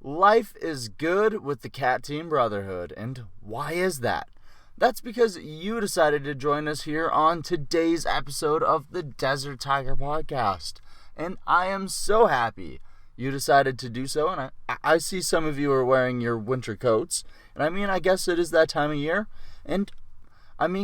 Life is good with the Cat Team Brotherhood, and why is that? That's because you decided to join us here on today's episode of the Desert Tiger Podcast, and I am so happy you decided to do so, and I see some of you are wearing your winter coats, and I guess it is that time of year, and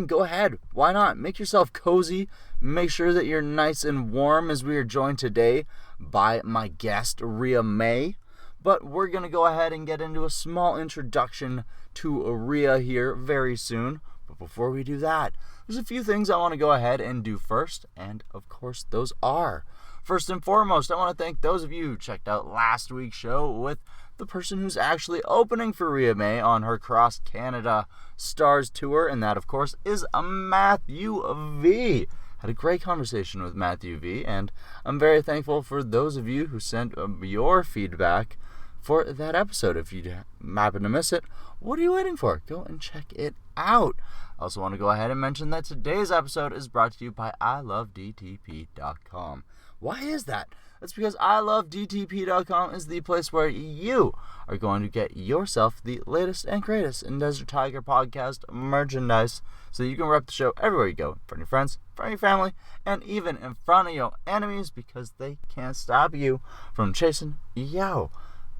go ahead, why not? Make yourself cozy, make sure that you're nice and warm as we are joined today by my guest, Ria Mae. But we're going to go ahead and get into a small introduction to Ria here very soon. But before we do that, there's a few things I want to go ahead and do first. And of course, those are, first and foremost, I want to thank those of you who checked out last week's show with the person who's actually opening for Ria Mae on her Cross Canada Stars Tour. And that, of course, is Matthew V. Had a great conversation with Matthew V. And I'm very thankful for those of you who sent your feedback for that episode. If you happen to miss it, what are you waiting for? Go and check it out. I also want to go ahead and mention that today's episode is brought to you by ilovedtp.com. Why is that? That's because ilovedtp.com is the place where you are going to get yourself the latest and greatest in Desert Tiger Podcast merchandise, so you can rep the show everywhere you go, in front of your friends, in front of your family, and even in front of your enemies, because they can't stop you from chasing your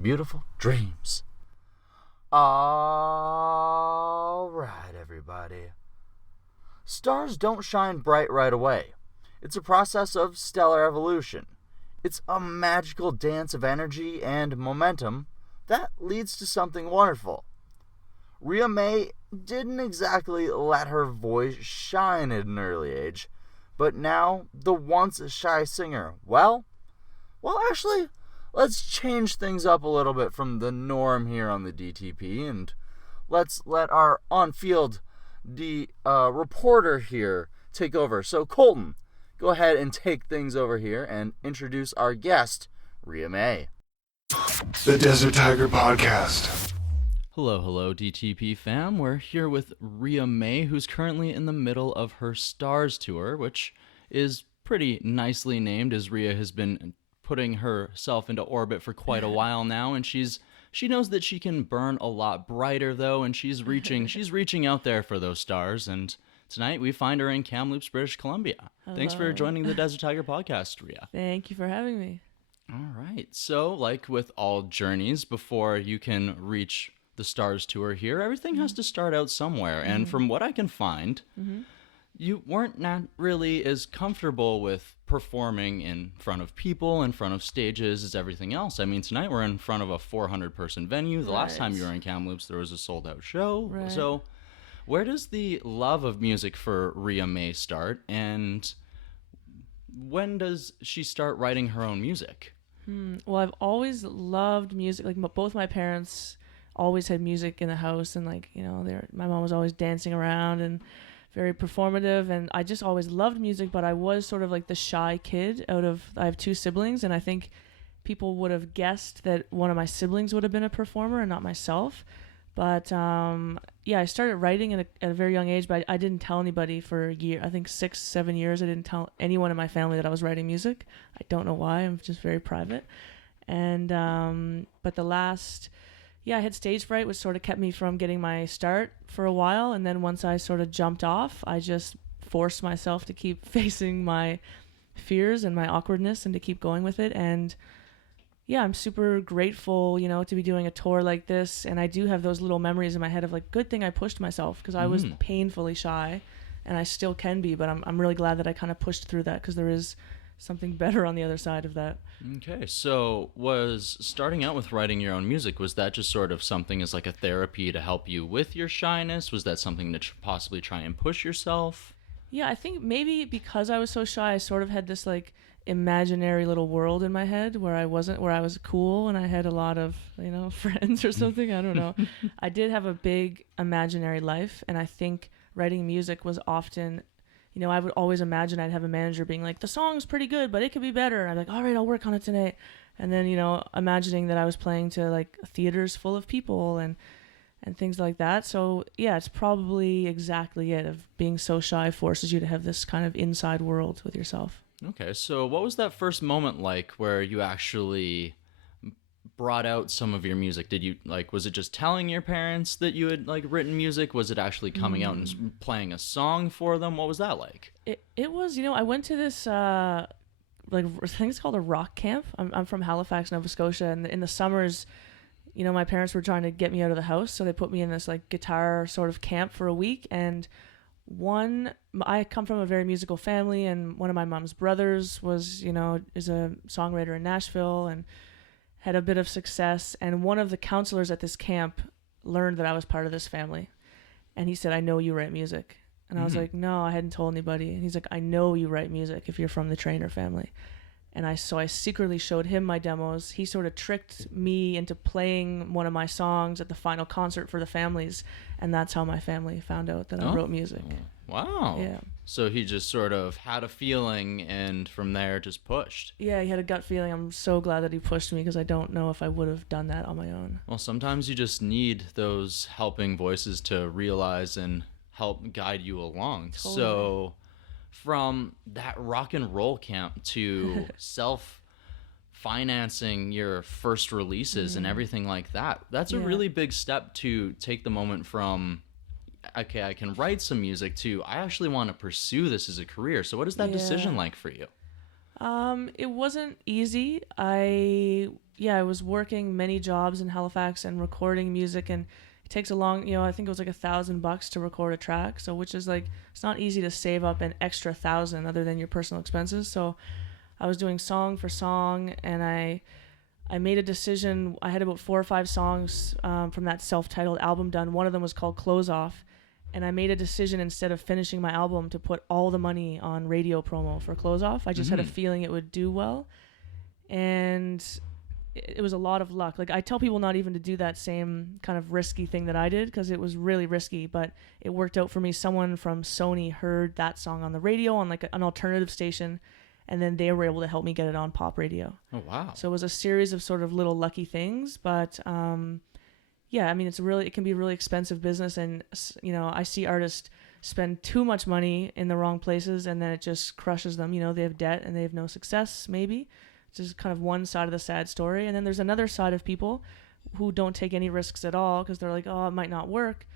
beautiful dreams. All right, everybody. Stars don't shine bright right away. It's a process of stellar evolution. It's a magical dance of energy and momentum that leads to something wonderful. Ria Mae didn't exactly let her voice shine at an early age, but now the once shy singer, actually, let's change things up a little bit from the norm here on the DTP, and let's let our on-field reporter here take over. So, Colton, go ahead and take things over here and introduce our guest, Ria Mae. The Desert Tiger Podcast. Hello, DTP fam. We're here with Ria Mae, who's currently in the middle of her Stars Tour, which is pretty nicely named, as Ria has been putting herself into orbit for quite a while now, and she knows that she can burn a lot brighter though, and she's reaching out there for those stars. And tonight we find her in Kamloops, British Columbia. Hello. Thanks for joining the Desert Tiger Podcast, Ria. Thank you for having me. All right, so like with all journeys, before you can reach the Stars Tour here, everything has to start out somewhere. And from what I can find, you weren't not really as comfortable with performing in front of people, in front of stages, as everything else. I mean, tonight we're in front of a 400-person venue. The last time you were in Kamloops, there was a sold-out show. Right. So where does the love of music for Ria Mae start, and when does she start writing her own music? Well, I've always loved music. Like, both my parents always had music in the house, and my mom was always dancing around and very performative, and I just always loved music, but I was sort of like the shy kid I have two siblings, and I think people would have guessed that one of my siblings would have been a performer and not myself. But I started writing at a very young age, but I didn't tell anybody for a year. I think 6-7 years I didn't tell anyone in my family that I was writing music. I don't know why. I'm just very private. And but the last I had stage fright, which sort of kept me from getting my start for a while. And then once I sort of jumped off, I just forced myself to keep facing my fears and my awkwardness and to keep going with it. And I'm super grateful, to be doing a tour like this. And I do have those little memories in my head of like, good thing I pushed myself, because I was painfully shy, and I still can be. But I'm really glad that I kind of pushed through that, because there is something better on the other side of that. Okay, so was starting out with writing your own music, was that just sort of something as like a therapy to help you with your shyness? Was that something to possibly try and push yourself? Yeah, I think maybe because I was so shy, I sort of had this like imaginary little world in my head where I was cool and I had a lot of, friends or something. I don't know. I did have a big imaginary life, and I think writing music was often, I would always imagine I'd have a manager being like, the song's pretty good, but it could be better. And I'm like, all right, I'll work on it tonight. And then, imagining that I was playing to like theaters full of people and things like that. So yeah, it's probably exactly it, of being so shy forces you to have this kind of inside world with yourself. Okay, so what was that first moment like where you actually brought out some of your music? Did you was it just telling your parents that you had written music? Was it actually coming out and playing a song for them? What was that like? It was, I went to this I think it's called a rock camp. I'm from Halifax, Nova Scotia, and in the summers, my parents were trying to get me out of the house, so they put me in this guitar sort of camp for a week. And I come from a very musical family, and one of my mom's brothers is a songwriter in Nashville and had a bit of success. And one of the counselors at this camp learned that I was part of this family, and he said, "I know you write music." And I was like, "No, I hadn't told anybody." And he's like, "I know you write music if you're from the Trainer family." And I secretly showed him my demos. He sort of tricked me into playing one of my songs at the final concert for the families. And that's how my family found out that I wrote music. Wow. Yeah. So he just sort of had a feeling and from there just pushed. Yeah, he had a gut feeling. I'm so glad that he pushed me because I don't know if I would have done that on my own. Well, sometimes you just need those helping voices to realize and help guide you along. Totally. So from that rock and roll camp to self-financing your first releases and everything like that, that's a really big step to take the moment from, okay, I can write some music, to I actually want to pursue this as a career. So what is that decision like for you? It wasn't easy. I was working many jobs in Halifax and recording music, and it takes a long, I think it was $1,000 to record a track. So which is it's not easy to save up an extra 1,000 other than your personal expenses. So I was doing song for song, and I made a decision. I had about 4 or 5 songs from that self-titled album done. One of them was called Close Off. And I made a decision, instead of finishing my album, to put all the money on radio promo for Close Off. I just had a feeling it would do well. And it was a lot of luck. I tell people not even to do that same kind of risky thing that I did, because it was really risky, but it worked out for me. Someone from Sony heard that song on the radio on an alternative station, and then they were able to help me get it on pop radio. Oh, wow. So it was a series of sort of little lucky things, but it can be a really expensive business, and I see artists spend too much money in the wrong places, and then it just crushes them. They have debt and they have no success, maybe. It's just kind of one side of the sad story. And then there's another side of people who don't take any risks at all because they're like, oh, it might not work.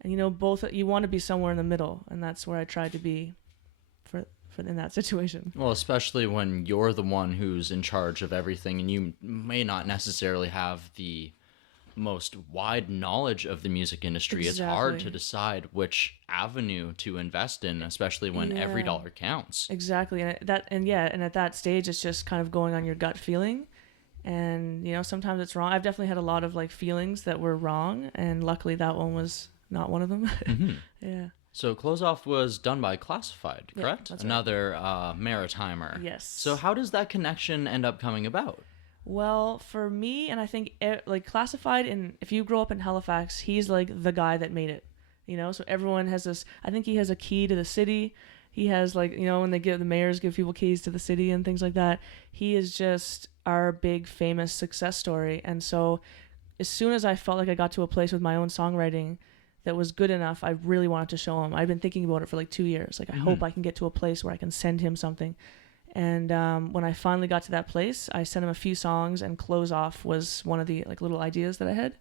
And both, you want to be somewhere in the middle, and that's where I tried to be for in that situation. Well, especially when you're the one who's in charge of everything, and you may not necessarily have the most wide knowledge of the music industry. Exactly. It's hard to decide which avenue to invest in, especially when every dollar counts. Exactly. And at that stage, it's just kind of going on your gut feeling. And, sometimes it's wrong. I've definitely had a lot of feelings that were wrong, and luckily that one was not one of them. Yeah. So Close Off was done by Classified, correct? That's Another Maritimer. Yes. So how does that connection end up coming about? Well, for me, and I think Classified, and if you grow up in Halifax, he's the guy that made it, so everyone has this, I think he has a key to the city. He has when the mayors give people keys to the city and things like that, he is just our big famous success story. And so as soon as I felt like I got to a place with my own songwriting that was good enough, I really wanted to show him. I've been thinking about it for 2 years. I hope I can get to a place where I can send him something. And when I finally got to that place, I sent him a few songs, and Close Off was one of the little ideas that I had.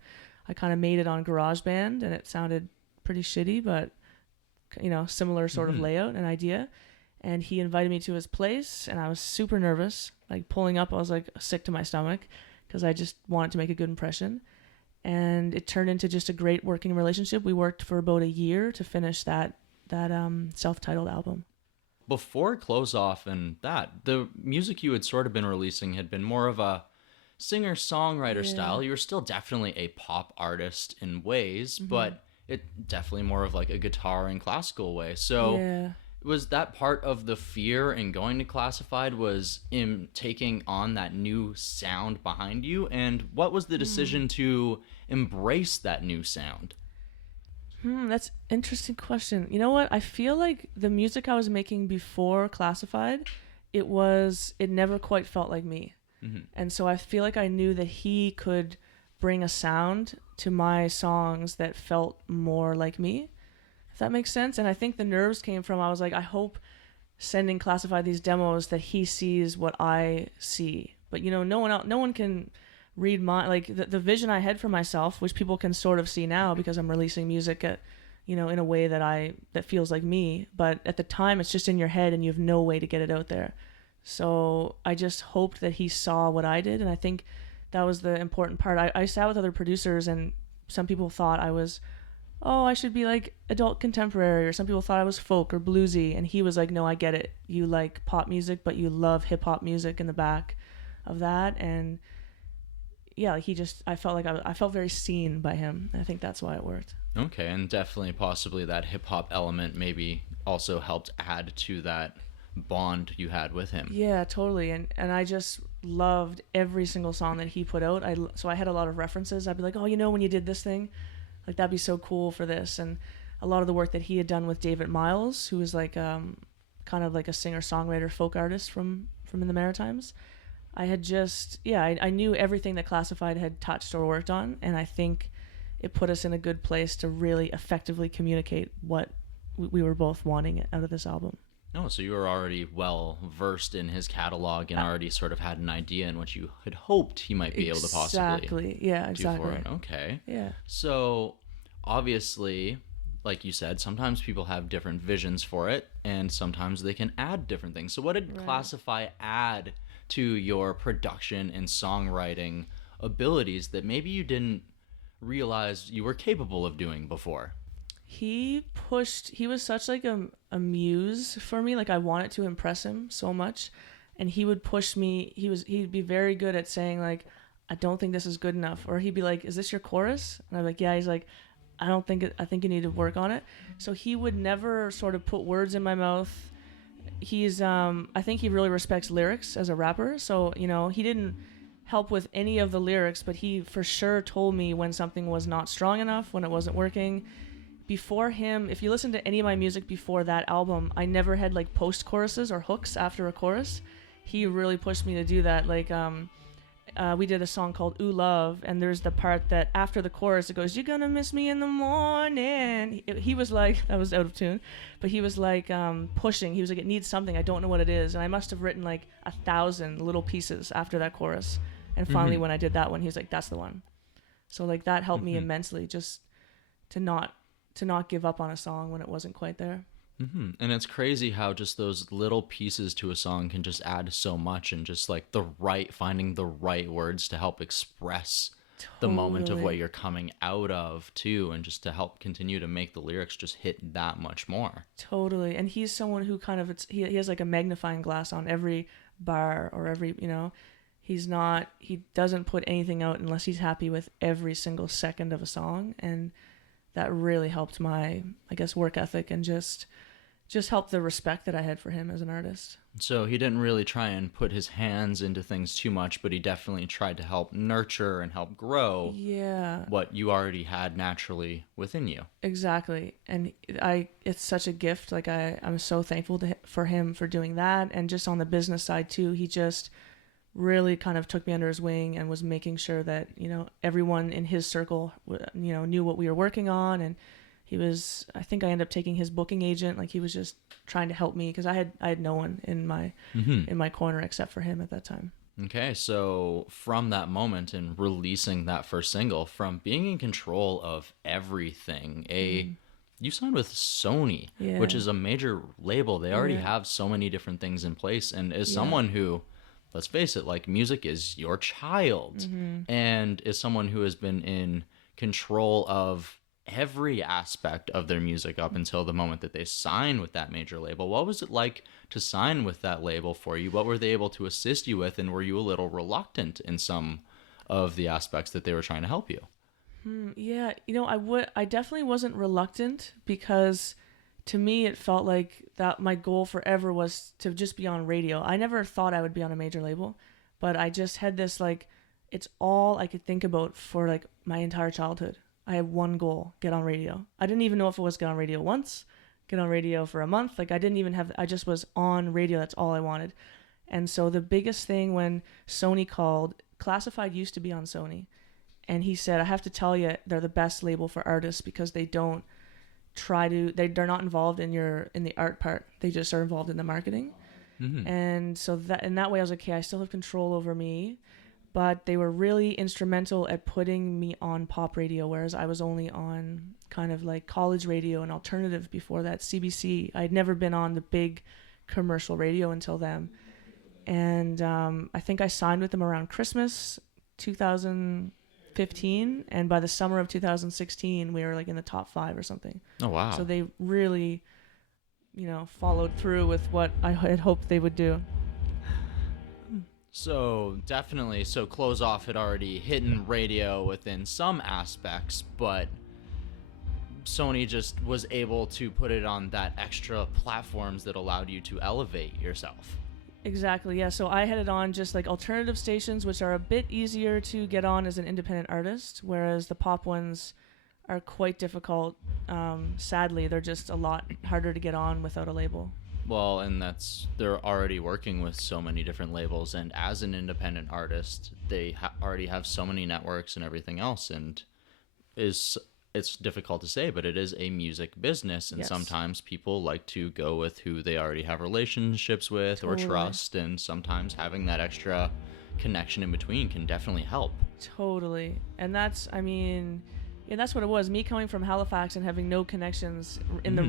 I kind of made it on GarageBand, and it sounded pretty shitty, but similar sort of layout and idea. And he invited me to his place, and I was super nervous. Pulling up, I was sick to my stomach because I just wanted to make a good impression. And it turned into just a great working relationship. We worked for about a year to finish that self-titled album. Before Close Off and that, the music you had sort of been releasing had been more of a singer-songwriter style. You were still definitely a pop artist in ways, but it definitely more of a guitar and classical way. So was that part of the fear in going to Classified, was in taking on that new sound behind you? And what was the decision to embrace that new sound? That's an interesting question. You know what? I feel like the music I was making before Classified, it never quite felt like me. And so I feel like I knew that he could bring a sound to my songs that felt more like me, if that makes sense. And I think the nerves came from, I was I hope sending Classified these demos that he sees what I see. But no one can read my, like the vision I had for myself, which people can sort of see now because I'm releasing music at, you know, in a way that feels like me. But at the time, it's just in your head and you have no way to get it out there. So I just hoped that he saw what I did. And I think that was the important part. I sat with other producers, and some people thought I was, oh, I should be like adult contemporary, or some people thought I was folk or bluesy. And he was like, no, I get it. You like pop music, but you love hip hop music in the back of that. And yeah, like I felt like I felt very seen by him. And I think that's why it worked. Okay, and definitely possibly that hip hop element maybe also helped add to that bond you had with him. Yeah, totally. And I just loved every single song that he put out. So I had a lot of references. I'd be like, oh, you know, when you did this thing, like that'd be so cool for this. And a lot of the work that he had done with David Miles, who was like kind of like a singer-songwriter folk artist from in the Maritimes. I had just, I knew everything that Classified had touched or worked on, and I think it put us in a good place to really effectively communicate what we were both wanting out of this album. Oh, so you were already well versed in his catalog and already sort of had an idea in what you had hoped he might be able to possibly do for it. Okay. Yeah. So obviously, like you said, sometimes people have different visions for it, and sometimes they can add different things. So what did Classify add to your production and songwriting abilities that maybe you didn't realize you were capable of doing before? He was such like a muse for me. Like I wanted to impress him so much, and he would push me. He'd be very good at saying like, I don't think this is good enough. Or he'd be like, is this your chorus? And I'm like, yeah. He's like, I think you need to work on it. So he would never sort of put words in my mouth. He's I think he really respects lyrics as a rapper. So, you know, he didn't help with any of the lyrics, but he for sure told me when something was not strong enough, when it wasn't working. Before him, if you listen to any of my music before that album, I never had like post choruses or hooks after a chorus. He really pushed me to do that. Like we did a song called Ooh Love, and there's the part that after the chorus it goes, you're gonna miss me in the morning. He was like, that was out of tune, but he was like pushing. He was like, it needs something, I don't know what it is. And I must have written like 1,000 little pieces after that chorus, and finally when I did that one, he was like, that's the one. So like that helped me immensely, just to not give up on a song when it wasn't quite there. And it's crazy how just those little pieces to a song can just add so much, and just like finding the right words to help express the moment of what you're coming out of too, and just to help continue to make the lyrics just hit that much more. Totally. And he's someone who kind of, he has like a magnifying glass on every bar or every, you know, he doesn't put anything out unless he's happy with every single second of a song. And that really helped my, I guess, work ethic, and just helped the respect that I had for him as an artist. So he didn't really try and put his hands into things too much, but he definitely tried to help nurture and help grow what you already had naturally within you. Exactly. And it's such a gift. Like I'm so thankful for him for doing that. And just on the business side too, he just really kind of took me under his wing and was making sure that, you know, everyone in his circle, you know, knew what we were working on. And I think I ended up taking his booking agent. Like he was just trying to help me, because I had no one in my corner except for him at that time. Okay, so from that moment and releasing that first single, from being in control of everything, you signed with Sony, which is a major label. They already have so many different things in place. And as someone who, let's face it, like music is your child, and as someone who has been in control of every aspect of their music up until the moment that they sign with that major label, what was it like to sign with that label for you? What were they able to assist you with, and were you a little reluctant in some of the aspects that they were trying to help you? Yeah, you know, I definitely wasn't reluctant, because to me it felt like that my goal forever was to just be on radio. I never thought I would be on a major label, but I just had this, like, it's all I could think about for like my entire childhood. I had one goal: get on radio. I didn't even know if it was get on radio once, get on radio for a month. Like I just was on radio. That's all I wanted. And so the biggest thing when Sony called, Classified used to be on Sony, and he said, I have to tell you, they're the best label for artists, because they don't they're not involved in the art part. They just are involved in the marketing. And so that way I was like, okay, I still have control over me, but they were really instrumental at putting me on pop radio, whereas I was only on kind of like college radio and alternative before that, CBC. I'd never been on the big commercial radio until then. And I think I signed with them around Christmas 2015, and by the summer of 2016 we were like in the top 5 or something. Oh wow. So they really, followed through with what I had hoped they would do. So definitely, Close Off had already hidden radio within some aspects, but Sony just was able to put it on that extra platforms that allowed you to elevate yourself. Exactly, yeah. So I had it on just like alternative stations, which are a bit easier to get on as an independent artist, whereas the pop ones are quite difficult. Sadly, they're just a lot harder to get on without a label. Well, and they're already working with so many different labels, and as an independent artist, they already have so many networks and everything else, and it's difficult to say, but it is a music business, and Yes. sometimes people like to go with who they already have relationships with or Totally. trust, and sometimes having that extra connection in between can definitely help. Totally. And that's what it was. Me coming from Halifax and having no connections in the,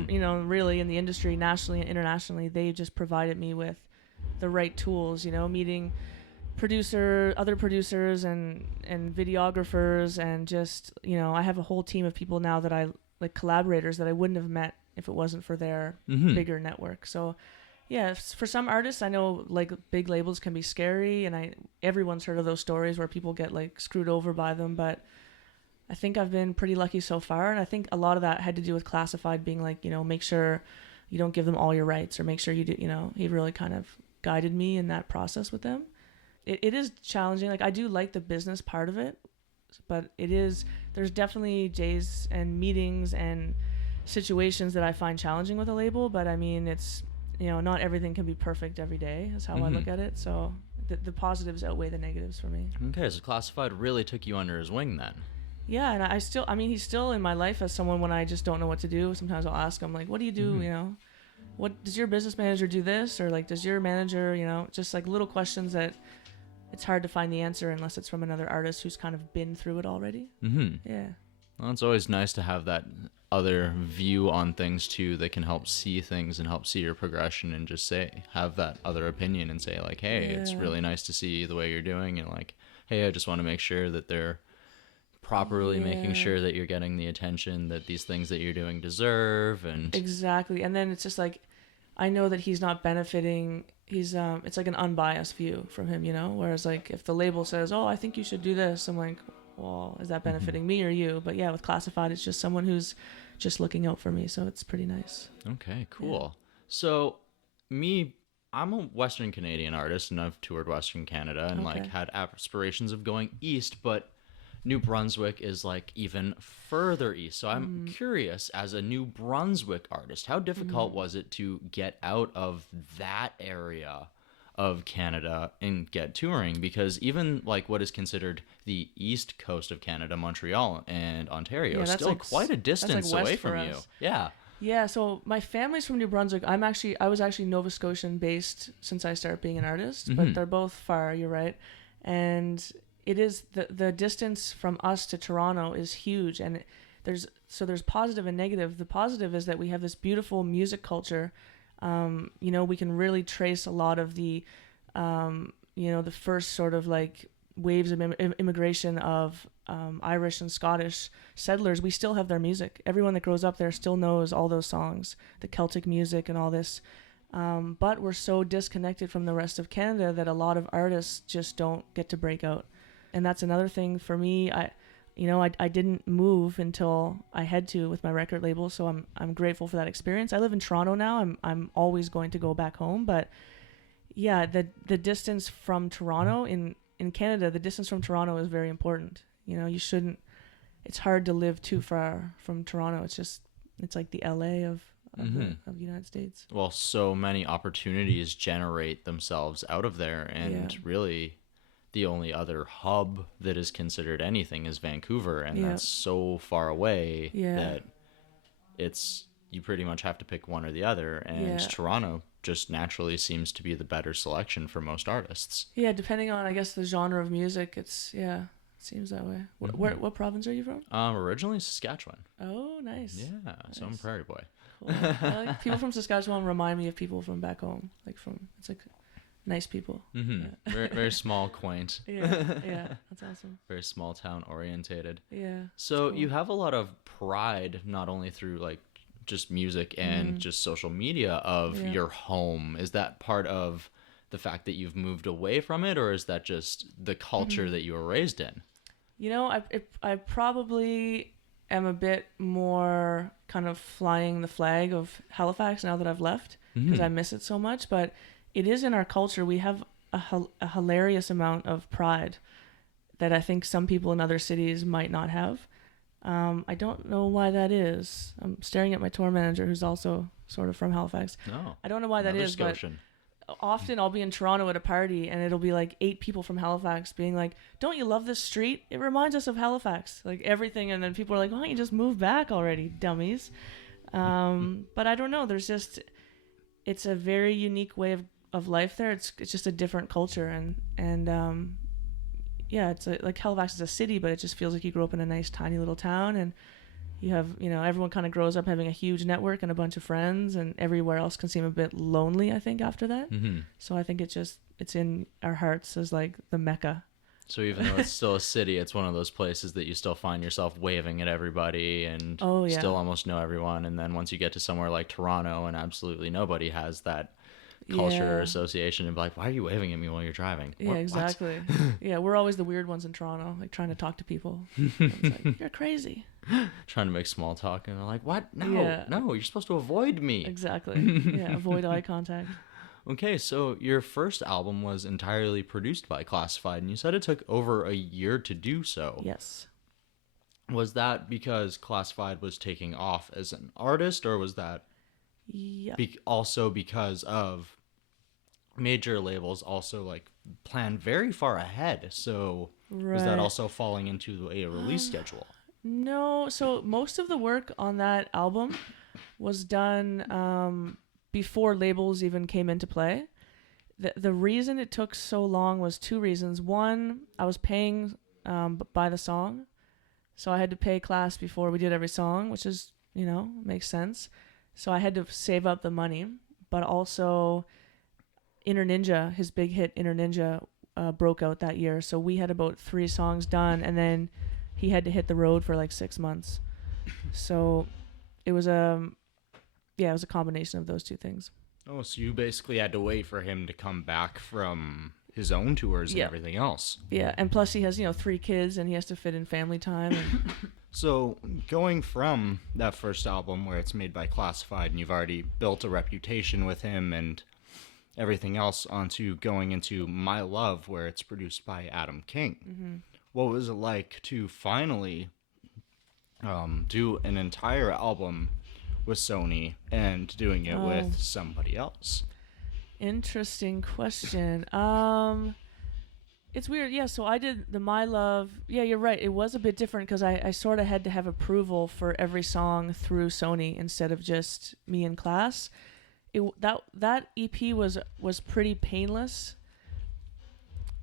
really in the industry, nationally and internationally, they just provided me with the right tools, meeting other producers and videographers, and just, I have a whole team of people now that I like, collaborators that I wouldn't have met if it wasn't for their bigger network. So yeah, for some artists, I know like big labels can be scary, and everyone's heard of those stories where people get like screwed over by them, but I think I've been pretty lucky so far, and I think a lot of that had to do with Classified being like, make sure you don't give them all your rights, or make sure you do, he really kind of guided me in that process with them. It is challenging. Like, I do like the business part of it, but there's definitely days and meetings and situations that I find challenging with a label, but I mean, it's, not everything can be perfect every day is how I look at it. So the positives outweigh the negatives for me. Okay, so Classified really took you under his wing then. Yeah, and he's still in my life as someone when I just don't know what to do. Sometimes I'll ask him, like, what do you do, What does your business manager do this? Or, like, does your manager, just, like, little questions that it's hard to find the answer unless it's from another artist who's kind of been through it already. Yeah. Well, it's always nice to have that other view on things, too, that can help see things and help see your progression, and just have that other opinion and say, like, hey, it's really nice to see the way you're doing, and, like, hey, I just want to make sure that they're properly making sure that you're getting the attention that these things that you're doing deserve. And exactly. And then it's just like, I know that he's not benefiting. He's it's like an unbiased view from him, whereas like if the label says, oh, I think you should do this, I'm like, well, is that benefiting me or you? But yeah, with Classified, it's just someone who's just looking out for me, so it's pretty nice. Okay, cool. So I'm a Western Canadian artist, and I've toured Western Canada and like had aspirations of going east, but New Brunswick is like even further east. So I'm curious, as a New Brunswick artist, how difficult was it to get out of that area of Canada and get touring? Because even like what is considered the east coast of Canada, Montreal and Ontario, is still like quite a distance away from you. Yeah. Yeah, so my family's from New Brunswick. I was actually Nova Scotian based since I started being an artist, but they're both far, you're right. And it is the distance from us to Toronto is huge, and there's positive and negative. The positive is that we have this beautiful music culture. We can really trace a lot of the the first sort of like waves of immigration of Irish and Scottish settlers. We still have their music. Everyone that grows up there still knows all those songs, the Celtic music and all this. But we're so disconnected from the rest of Canada that a lot of artists just don't get to break out. And that's another thing for me. I didn't move until I had to with my record label, so I'm grateful for that experience. I live in Toronto now. I'm always going to go back home, but yeah, the distance from Toronto in Canada, the distance from Toronto is very important. You shouldn't. It's hard to live too far from Toronto. It's like the LA of the United States. Well, so many opportunities generate themselves out of there, and really the only other hub that is considered anything is Vancouver, and that's so far away that you pretty much have to pick one or the other. And Toronto just naturally seems to be the better selection for most artists. Yeah, depending on, I guess, the genre of music, it seems that way. What province are you from? Originally Saskatchewan. Oh, nice. Yeah, Nice. so I'm a prairie boy. Cool. I like people from Saskatchewan remind me of people from back home. It's like nice people. Mm-hmm. Yeah. Very, very small, quaint. Yeah, that's awesome. Very small town orientated. Yeah. So cool. you have a lot of pride, not only through like just music and just social media of your home. Is that part of the fact that you've moved away from it, or is that just the culture that you were raised in? You know, I probably am a bit more kind of flying the flag of Halifax now that I've left, because I miss it so much. But it is in our culture. We have a hilarious amount of pride that I think some people in other cities might not have. I don't know why that is. I'm staring at my tour manager, who's also sort of from Halifax. No. I don't know why that is, Scotian. but often I'll be in Toronto at a party and it'll be like 8 people from Halifax being like, "Don't you love this street? It reminds us of Halifax." Like everything, and then people are like, "Why don't you just move back already, dummies?" But I don't know. There's just, it's a very unique way of life there. It's just a different culture, and yeah, it's like Halifax is a city, but it just feels like you grew up in a nice tiny little town, and you have, everyone kind of grows up having a huge network and a bunch of friends, and everywhere else can seem a bit lonely, I think, after that. So I think it's in our hearts as like the Mecca. So even though it's still a city, it's one of those places that you still find yourself waving at everybody and still almost know everyone. And then once you get to somewhere like Toronto and absolutely nobody has that culture or association, and be like, "Why are you waving at me while you're driving?" Yeah, exactly. Yeah, we're always the weird ones in Toronto, like trying to talk to people. It's like, "You're crazy." Trying to make small talk, and they're like, "What? No, no, you're supposed to avoid me." Exactly. Yeah, avoid eye contact. Okay, so your first album was entirely produced by Classified, and you said it took over a year to do so. Yes. Was that because Classified was taking off as an artist, or was that also because of major labels also like plan very far ahead? So was that also falling into a release schedule? No, so most of the work on that album was done before labels even came into play. The reason it took so long was 2 reasons. One, I was paying by the song, so I had to pay Class before we did every song, which is, makes sense. So I had to save up the money, but also Inner Ninja, his big hit Inner Ninja, broke out that year. So we had about 3 songs done, and then he had to hit the road for like 6 months. So it was it was a combination of those 2 things. Oh, so you basically had to wait for him to come back from his own tours and everything else. Yeah, and plus he has, 3 kids and he has to fit in family time. And so going from that first album where it's made by Classified and you've already built a reputation with him and everything else, onto going into My Love where it's produced by Adam King. What was it like to finally do an entire album with Sony and doing it with somebody else? Interesting question. It's weird. Yeah, so I did the My Love. Yeah, you're right. It was a bit different because I sort of had to have approval for every song through Sony instead of just me and Class. That EP was pretty painless.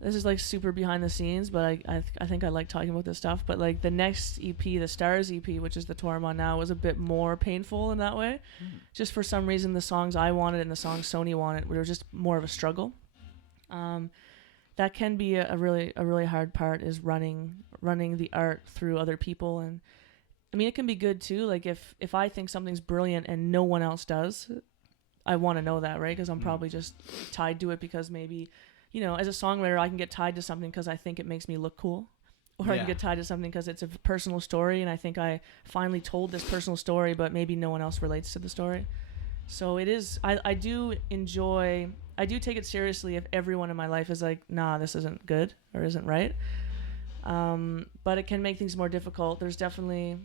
This is like super behind the scenes, but I think I like talking about this stuff. But like the next EP, the Stars EP, which is the tour I'm on now, was a bit more painful in that way. Just for some reason, the songs I wanted and the songs Sony wanted were just more of a struggle. That can be a really hard part, is running the art through other people. And I mean, it can be good too. Like if I think something's brilliant and no one else does, I want to know that, right? Because I'm probably just tied to it because maybe, as a songwriter, I can get tied to something because I think it makes me look cool. Or I can get tied to something because it's a personal story and I think I finally told this personal story, but maybe no one else relates to the story. So it is, I do take it seriously if everyone in my life is like, nah, this isn't good or isn't right. But it can make things more difficult. There's definitely,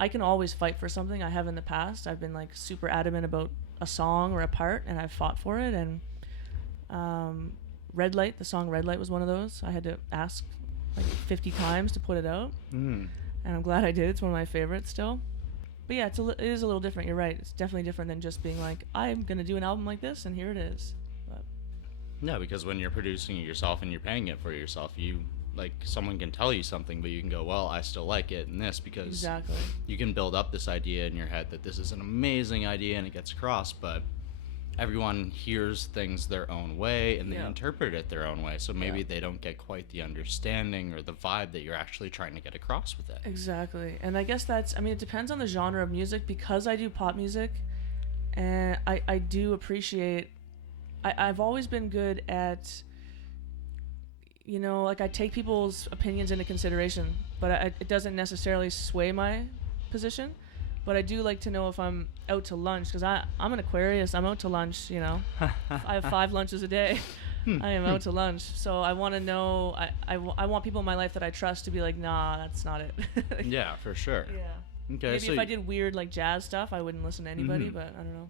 I can always fight for something. I have in the past. I've been like super adamant about a song or a part and I've fought for it. And Red Light, the song Red Light was one of those. I had to ask like 50 times to put it out. And I'm glad I did. It's one of my favorites still. But yeah, it is a little different. You're right. It's definitely different than just being like, I'm gonna do an album like this, and here it is. But Yeah, because when you're producing it yourself and you're paying it for yourself, you like someone can tell you something, but you can go, well, I still like it in this, because exactly. you can build up this idea in your head that this is an amazing idea and it gets across, but everyone hears things their own way and they interpret it their own way, so maybe they don't get quite the understanding or the vibe that you're actually trying to get across with it. Exactly. And I guess it depends on the genre of music, because I do pop music, and I do appreciate, I've always been good at, like, I take people's opinions into consideration, but it doesn't necessarily sway my position. But I do like to know if I'm out to lunch, because I'm an Aquarius. I'm out to lunch, I have 5 lunches a day. I am out to lunch. So I want to know, I want people in my life that I trust to be like, nah, that's not it. Yeah, for sure. Yeah. Okay, Maybe so if I did weird, like, jazz stuff, I wouldn't listen to anybody, but I don't know.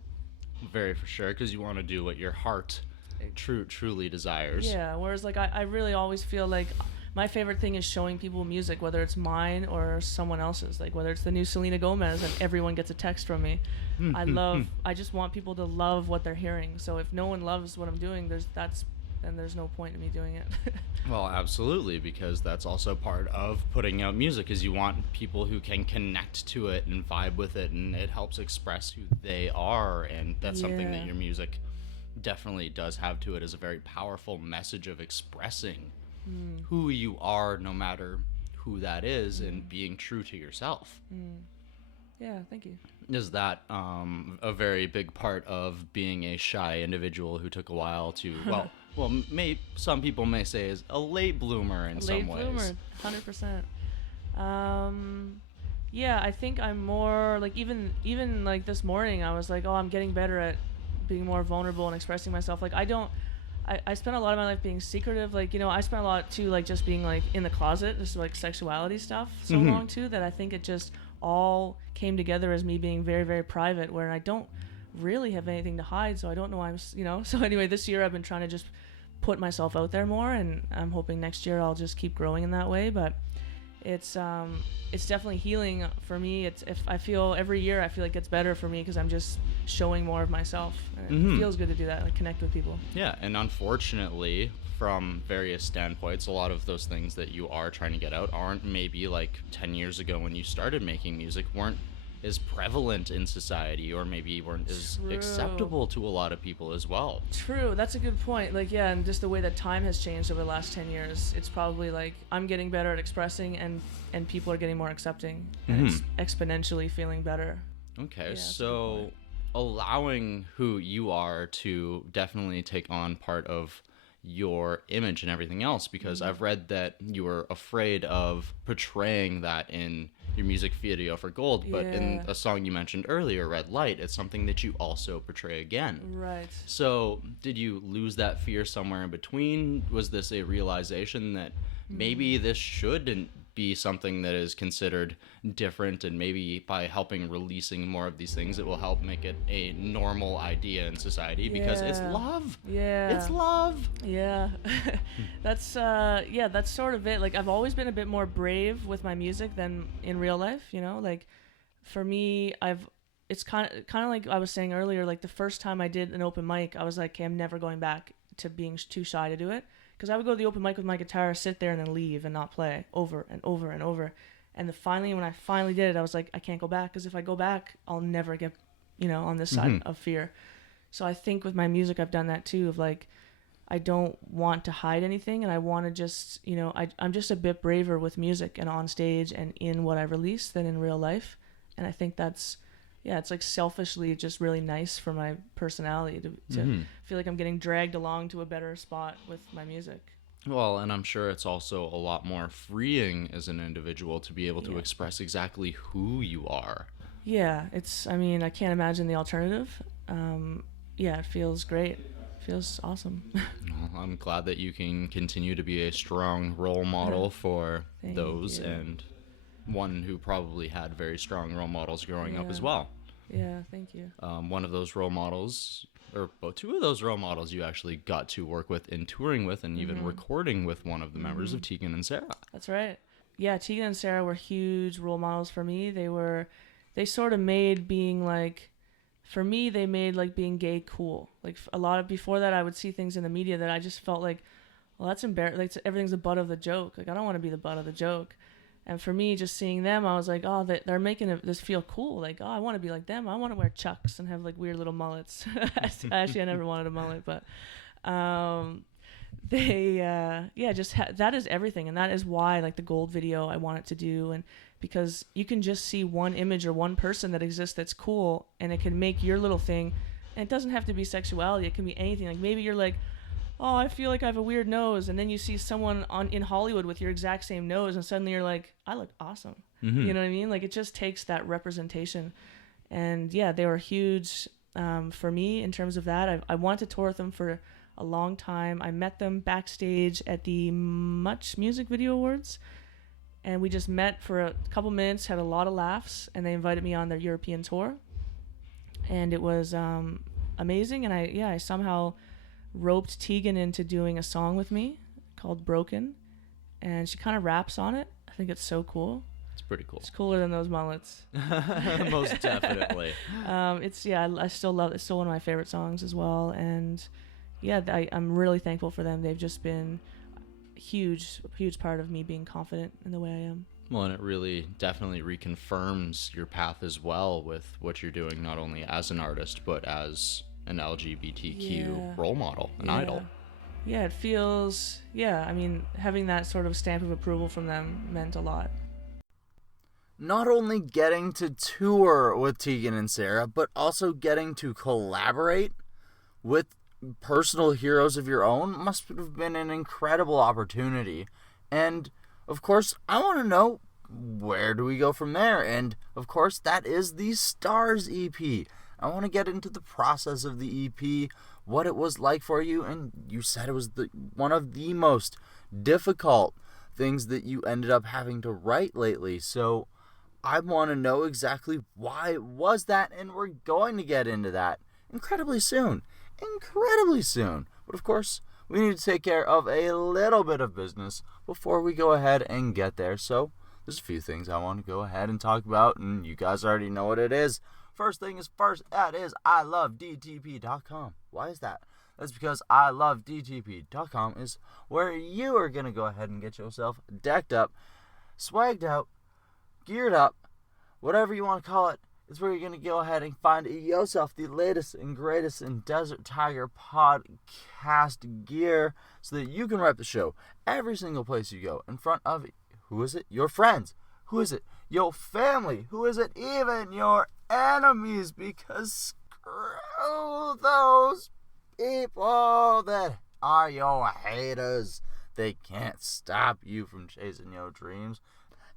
Very for sure, because you want to do what your heart truly desires. Yeah, whereas, like, I really always feel like my favorite thing is showing people music, whether it's mine or someone else's. Like, whether it's the new Selena Gomez and everyone gets a text from me. I just want people to love what they're hearing. So if no one loves what I'm doing, then there's no point in me doing it. Well, absolutely, because that's also part of putting out music, is you want people who can connect to it and vibe with it, and it helps express who they are, and that's something that your music definitely does have to it, is a very powerful message of expressing who you are, no matter who that is, and being true to yourself. Yeah, thank you. Is that a very big part of being a shy individual who took a while to, some people may say is a late bloomer in some ways? Late bloomer, 100%. Yeah, I think I'm more, like, even like this morning, I was like, I'm getting better at being more vulnerable and expressing myself. Like, I spent a lot of my life being secretive. Like, I spent a lot too, like, just being like in the closet, just like sexuality stuff so long too, that I think it just all came together as me being very, very private, where I don't really have anything to hide. So I don't know so anyway, this year I've been trying to just put myself out there more, and I'm hoping next year I'll just keep growing in that way. But it's definitely healing for me. I feel every year I feel like it's better for me, because I'm just showing more of myself, and it feels good to do that, like connect with people. Yeah, and unfortunately, from various standpoints, a lot of those things that you are trying to get out aren't, maybe like 10 years ago when you started making music, weren't as prevalent in society, or maybe weren't as acceptable to a lot of people as well. True, that's a good point. Like, yeah, and just the way that time has changed over the last 10 years, it's probably like I'm getting better at expressing, and people are getting more accepting, and it's exponentially feeling better. Okay, yeah, so allowing who you are to definitely take on part of your image and everything else, because I've read that you were afraid of portraying that in your music video for Gold, but in a song you mentioned earlier, Red Light, it's something that you also portray again. Right. So did you lose that fear somewhere in between? Was this a realization that maybe this shouldn't be something that is considered different, and maybe by helping releasing more of these things, it will help make it a normal idea in society, because it's love. It's love. That's sort of it. Like, I've always been a bit more brave with my music than in real life, like, for me, it's kind of like I was saying earlier, like, the first time I did an open mic, I was like, okay, I'm never going back to being too shy to do it. Because I would go to the open mic with my guitar, sit there, and then leave and not play over and over and over. And when I finally did it, I was like, I can't go back, because if I go back, I'll never get, on this side of fear. So I think with my music, I've done that too, of like, I don't want to hide anything, and I want to just, I'm just a bit braver with music and on stage and in what I release than in real life. And I think that's, it's like selfishly just really nice for my personality to feel like I'm getting dragged along to a better spot with my music. Well, and I'm sure it's also a lot more freeing as an individual to be able to express exactly who you are. Yeah, I can't imagine the alternative. It feels great. It feels awesome. Well, I'm glad that you can continue to be a strong role model for those, and one who probably had very strong role models growing up as well. Yeah, thank you. One of those role models, or two of those role models, you actually got to work with in touring with, and even recording with one of the members of Tegan and Sarah. That's right. Yeah, Tegan and Sarah were huge role models for me. They were they sort of made being like, for me, they made like being gay cool. Like a lot of before that, I would see things in the media that I just felt like, well, that's embarrassing. Like everything's the butt of the joke. Like I don't want to be the butt of the joke. And for me, just seeing them, I was like, oh, they're making this feel cool. Like, oh, I want to be like them. I want to wear chucks and have like weird little mullets. Actually, I never wanted a mullet, but that is everything. And that is why like the gold video I want it to do. And because you can just see one image or one person that exists that's cool, and it can make your little thing. And it doesn't have to be sexuality. It can be anything. Like maybe you're like, oh, I feel like I have a weird nose, and then you see someone in Hollywood with your exact same nose, and suddenly you're like, I look awesome. Mm-hmm. You know what I mean? Like it just takes that representation. And yeah, they were huge for me in terms of that. I wanted to tour with them for a long time. I met them backstage at the Much Music Video Awards, and we just met for a couple minutes, had a lot of laughs, and they invited me on their European tour, and it was amazing. And I somehow roped Tegan into doing a song with me called Broken, and she kind of raps on it. I think it's so cool. It's pretty cool. It's cooler than those mullets. Most definitely. I still love it. It's still one of my favorite songs as well. And yeah, I'm really thankful for them. They've just been a huge part of me being confident in the way I am. Well, and it really definitely reconfirms your path as well with what you're doing, not only as an artist, but as an LGBTQ role model, an idol. Yeah, it feels, I mean, having that sort of stamp of approval from them meant a lot. Not only getting to tour with Tegan and Sarah, but also getting to collaborate with personal heroes of your own must have been an incredible opportunity. And, of course, I want to know, where do we go from there? And, of course, that is the Stars EP. I want to get into the process of the EP, what it was like for you, and you said it was one of the most difficult things that you ended up having to write lately. So I want to know exactly why was that, and we're going to get into that incredibly soon. But of course, we need to take care of a little bit of business before we go ahead and get there. So there's a few things I want to go ahead and talk about, and you guys already know what it is. First thing is first, that is ilovedtp.com. Why is that? That's because ilovedtp.com is where you are going to go ahead and get yourself decked up, swagged out, geared up, whatever you want to call it. It's where you're going to go ahead and find yourself the latest and greatest in Desert Tiger podcast gear so that you can rep the show every single place you go in front of, who is it? Your friends. Who is it? Your family. Who is it? Even your enemies, because screw those people that are your haters. They can't stop you from chasing your dreams.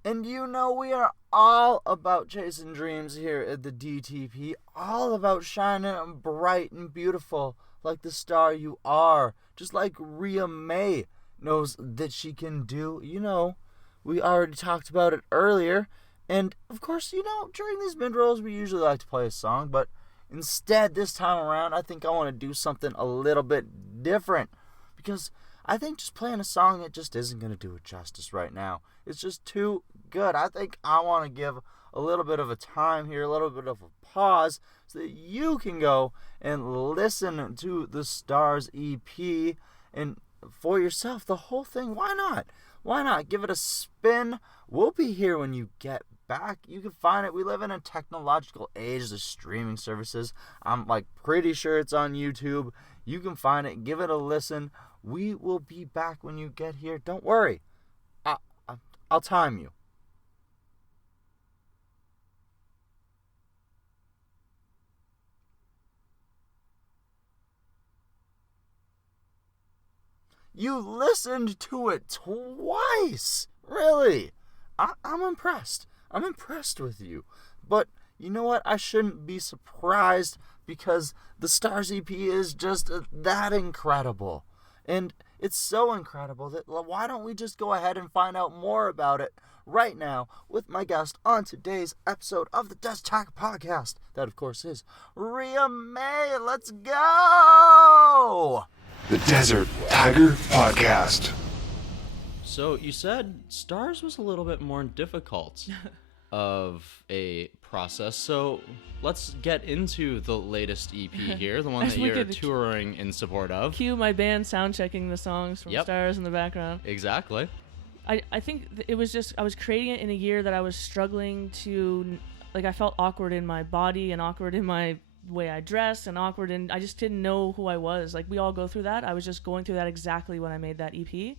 And you know we are all about chasing dreams here at the DTP, all about shining bright and beautiful like the star you are, just like Ria Mae knows that she can do. You know, we already talked about it earlier. And, of course, you know, during these mid-rolls, we usually like to play a song, but instead, this time around, I think I want to do something a little bit different, because I think just playing a song, it just isn't going to do it justice right now. It's just too good. I think I want to give a little bit of a time here, a little bit of a pause, so that you can go and listen to the Stars EP, and for yourself, the whole thing. Why not? Why not? Give it a spin. We'll be here when you get back. You can find it. We live in a technological age of streaming services. I'm pretty sure it's on YouTube. You can find it. Give it a listen. We will be back when you get here. Don't worry. I'll time you. You listened to it twice. Really? I'm impressed. I'm impressed with you. But you know what? I shouldn't be surprised, because the Stars EP is just that incredible. And it's so incredible that why don't we just go ahead and find out more about it right now with my guest on today's episode of the Desert Tiger podcast. That, of course, is Ria Mae. Let's go! The Desert Tiger podcast. So you said Stars was a little bit more difficult. of a process. So let's get into the latest EP here, the one that you're touring in support of. Cue my band sound checking the songs from Stars in the background. Exactly. I think it was just, I was creating it in a year that I was struggling to, like, I felt awkward in my body and awkward in my way I dress and awkward, and I just didn't know who I was. Like, we all go through that. I was just going through that exactly when I made that EP.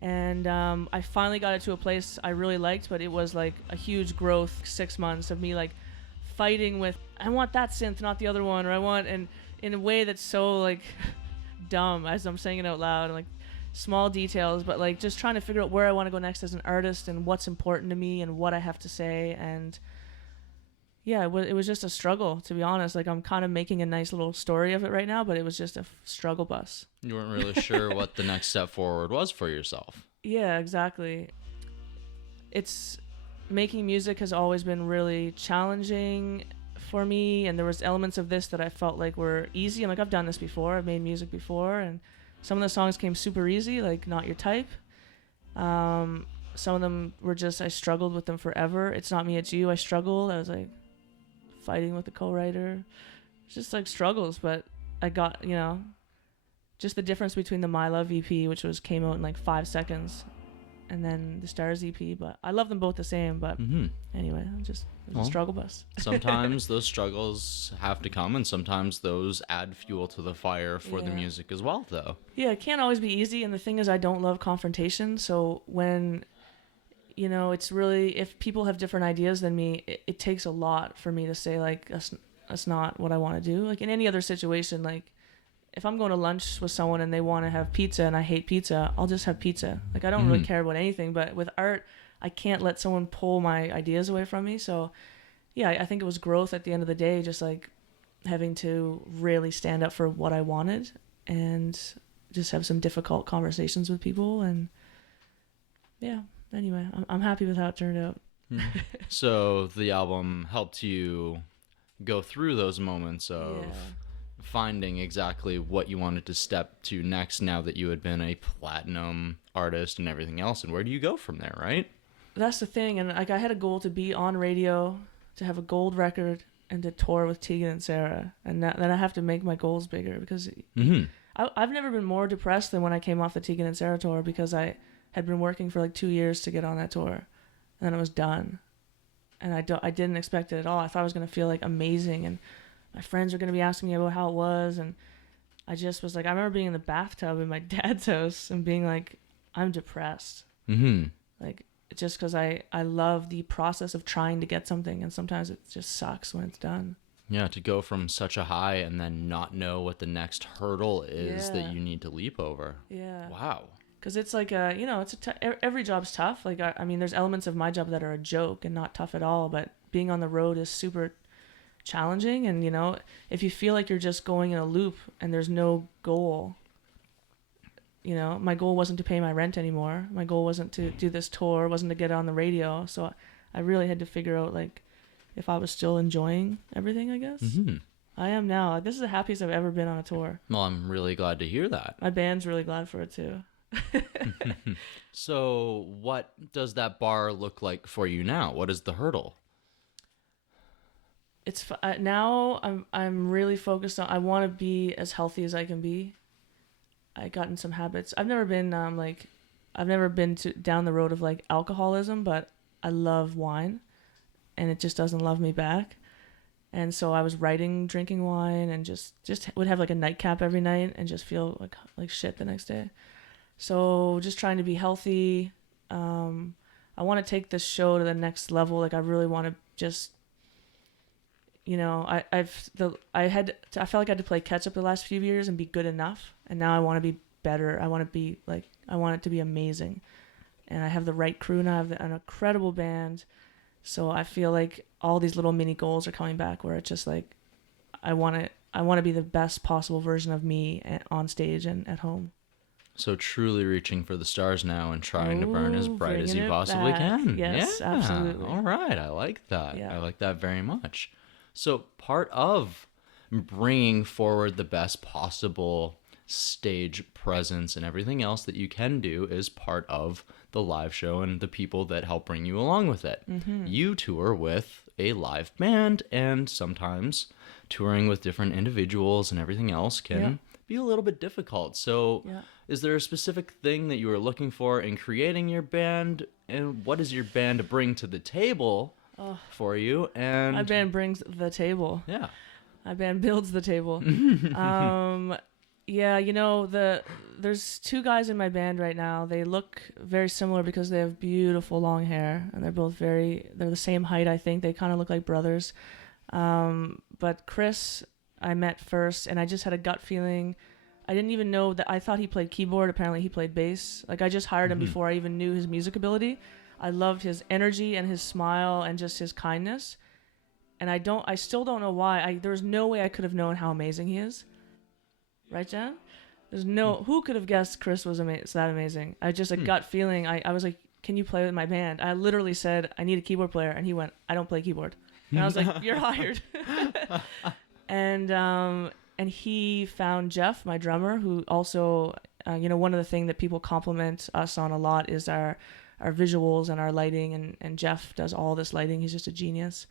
And I finally got it to a place I really liked, but it was like a huge growth, 6 months of me like fighting with, I want that synth, not the other one, or I want, and in a way that's so like dumb as I'm saying it out loud, and like small details, but like just trying to figure out where I want to go next as an artist and what's important to me and what I have to say. And yeah, it was just a struggle, to be honest. Like, I'm kind of making a nice little story of it right now, but it was just a struggle bus. You weren't really sure what the next step forward was for yourself. Yeah, exactly. It's making music has always been really challenging for me, and there was elements of this that I felt like were easy. I'm like, I've done this before. I've made music before, and some of the songs came super easy, like Not Your Type. Some of them were just, I struggled with them forever. It's Not Me, It's You. I struggled. I was like fighting with the co-writer. It's just like struggles, but I got, just the difference between the My Love EP, which came out in like 5 seconds, and then the Stars EP. But I love them both the same. But anyway, it was a struggle bus. Sometimes those struggles have to come, and sometimes those add fuel to the fire for the music as well, though. Yeah, it can't always be easy. And the thing is, I don't love confrontation. So when it's really, if people have different ideas than me, it takes a lot for me to say, like, that's not what I want to do. Like, in any other situation, like, if I'm going to lunch with someone and they want to have pizza and I hate pizza, I'll just have pizza. Like, I don't really care about anything. But with art, I can't let someone pull my ideas away from me. So, yeah, I think it was growth at the end of the day, just, like, having to really stand up for what I wanted and just have some difficult conversations with people. And, yeah. Anyway, I'm happy with how it turned out. So the album helped you go through those moments of finding exactly what you wanted to step to next, now that you had been a platinum artist and everything else. And where do you go from there, right? That's the thing. And like, I had a goal to be on radio, to have a gold record, and to tour with Tegan and Sarah. And then I have to make my goals bigger, because I've never been more depressed than when I came off the Tegan and Sarah tour, because I had been working for like 2 years to get on that tour, and then I was done, and I didn't expect it at all. I thought I was going to feel like amazing, and my friends were going to be asking me about how it was, and I just was like, I remember being in the bathtub in my dad's house and being like, I'm depressed. Like, just because I love the process of trying to get something, and sometimes it just sucks when it's done. Yeah, to go from such a high and then not know what the next hurdle is that you need to leap over. Yeah. Wow. Because it's like every job's tough. Like, I mean, there's elements of my job that are a joke and not tough at all, but being on the road is super challenging. And, if you feel like you're just going in a loop and there's no goal, my goal wasn't to pay my rent anymore. My goal wasn't to do this tour, wasn't to get on the radio. So I really had to figure out, like, if I was still enjoying everything, I guess. I am now. Like, this is the happiest I've ever been on a tour. Well, I'm really glad to hear that. My band's really glad for it, too. So what does that bar look like for you now? What is the hurdle? It's now I'm really focused on, I want to be as healthy as I can be. I got in some habits. I've never been down the road of like alcoholism, but I love wine, and it just doesn't love me back. And so I was drinking wine, and just would have like a nightcap every night and just feel like shit the next day. So just trying to be healthy. I want to take this show to the next level. Like, I really want to just, I felt like I had to play catch up the last few years and be good enough. And now I want to be better. I want it to be amazing. And I have the right crew now. I have an incredible band. So I feel like all these little mini goals are coming back, where it's just like, I want to be the best possible version of me on stage and at home. So truly reaching for the stars now and trying to burn as bright as you possibly can. Yes, yeah, absolutely. All right, I like that. Yeah. I like that very much. So part of bringing forward the best possible stage presence and everything else that you can do is part of the live show and the people that help bring you along with it. You tour with a live band, and sometimes touring with different individuals and everything else can be a little bit difficult. So is there a specific thing that you were looking for in creating your band, and what does your band bring to the table for you? And My band brings the table. yeah. My band builds the table. Yeah, you know, there's two guys in my band right now. They look very similar because they have beautiful long hair, and they're the same height, I think. They kind of look like brothers. But Chris, I met first, and I just had a gut feeling. I didn't even know that. I thought he played keyboard. Apparently he played bass. Like, I just hired him before I even knew his music ability. I loved his energy and his smile and just his kindness. And I still don't know why. There was no way I could have known how amazing he is. Right, Jan? Who could have guessed Chris was that amazing? I just a gut feeling. I was like, can you play with my band? I literally said, I need a keyboard player. And he went, I don't play keyboard. And I was like, you're hired. And he found Jeff, my drummer, who also, one of the things that people compliment us on a lot is our visuals and our lighting. And Jeff does all this lighting. He's just a genius.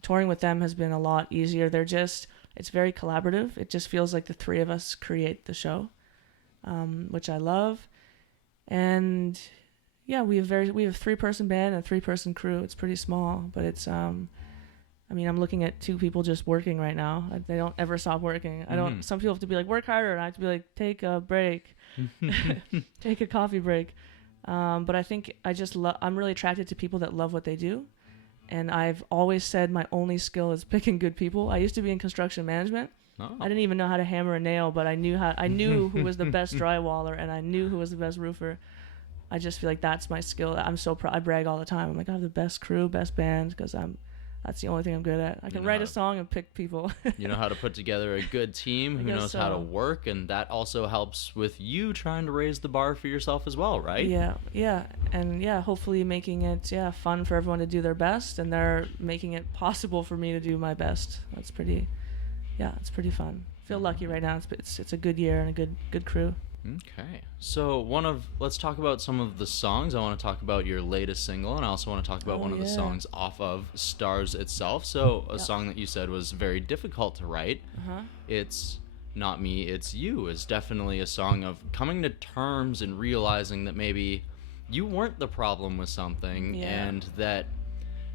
Touring with them has been a lot easier. It's very collaborative. It just feels like the three of us create the show, which I love. And yeah, we have a 3-person band and a 3-person crew. It's pretty small, but it's, I'm looking at 2 people just working right now. They don't ever stop working. Some people have to be like, work harder. And I have to be like, take a break, take a coffee break. But I think I'm really attracted to people that love what they do. And I've always said my only skill is picking good people. I used to be in construction management. Oh. I didn't even know how to hammer a nail, but I knew who was the best drywaller, and I knew who was the best roofer. I just feel like that's my skill. I'm so proud. I brag all the time. I'm like, I have the best crew, best band, because that's the only thing I'm good at. I can write a song and pick people. You know how to put together a good team who knows how to work, and that also helps with you trying to raise the bar for yourself as well, right? Yeah. And hopefully making it fun for everyone to do their best, and they're making it possible for me to do my best. It's pretty fun. I feel lucky right now. It's a good year and a good crew. Okay, so let's talk about some of the songs. I want to talk about your latest single, and I also want to talk about one of the songs off of Stars itself. So a song that you said was very difficult to write. It's Not Me, It's You is definitely a song of coming to terms and realizing that maybe you weren't the problem with something, and that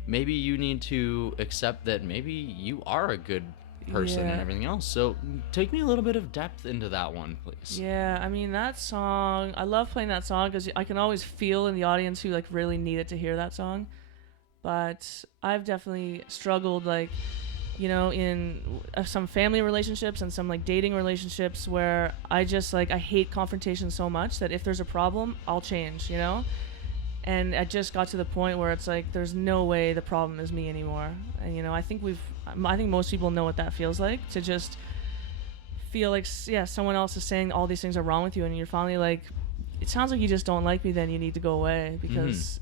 maybe you need to accept that maybe you are a good person and everything else. So take me a little bit of depth into that one, please. That song, I love playing that song because I can always feel in the audience who like really needed to hear that song. But I've definitely struggled in some family relationships and some like dating relationships where I just I hate confrontation so much that if there's a problem, I'll change, And I just got to the point where it's like there's no way the problem is me anymore. And I think most people know what that feels like, to just feel like someone else is saying all these things are wrong with you, and you're finally like, it sounds like you just don't like me, then you need to go away because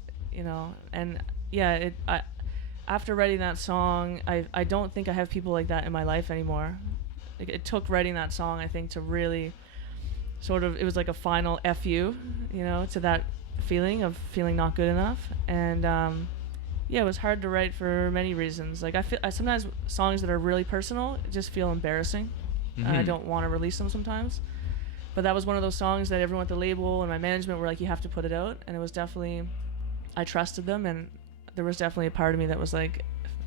after writing that song, I don't think I have people like that in my life anymore. It took writing that song, I think, to really it was like a final F you, to that feeling of feeling not good enough. And it was hard to write for many reasons. Like I sometimes songs that are really personal just feel embarrassing. I don't want to release them sometimes. But that was one of those songs that everyone at the label and my management were like, you have to put it out. And it was definitely, I trusted them, and there was definitely a part of me that was like,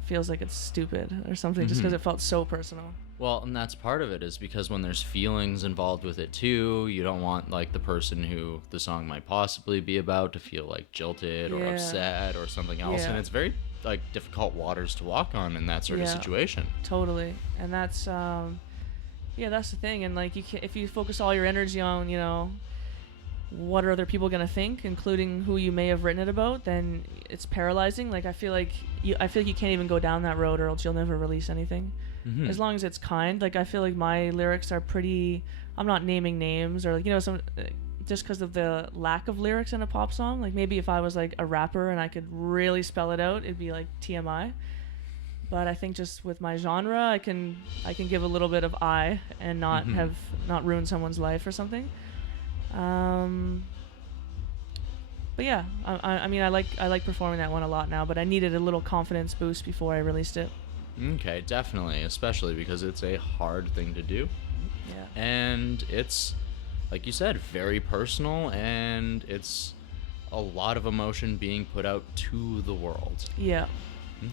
feels like it's stupid or something, just because it felt so personal. Well, and that's part of it, is because when there's feelings involved with it too, you don't want like the person who the song might possibly be about to feel like jilted or upset or something else. And it's very like difficult waters to walk on in that sort of situation. Totally. And that's that's the thing. And like if you focus all your energy on what are other people gonna think, including who you may have written it about, then it's paralyzing. Like I feel like you can't even go down that road, or else you'll never release anything. As long as it's kind. Like I feel like my lyrics are pretty, I'm not naming names or some just because of the lack of lyrics in a pop song. Like maybe if I was like a rapper and I could really spell it out, it'd be like TMI. But I think just with my genre, I can give a little bit of I and not ruin someone's life or something. But yeah, I mean, I like performing that one a lot now, but I needed a little confidence boost before I released it. Okay, definitely, especially because it's a hard thing to do. Yeah. And it's, like you said, very personal, and it's a lot of emotion being put out to the world. Yeah.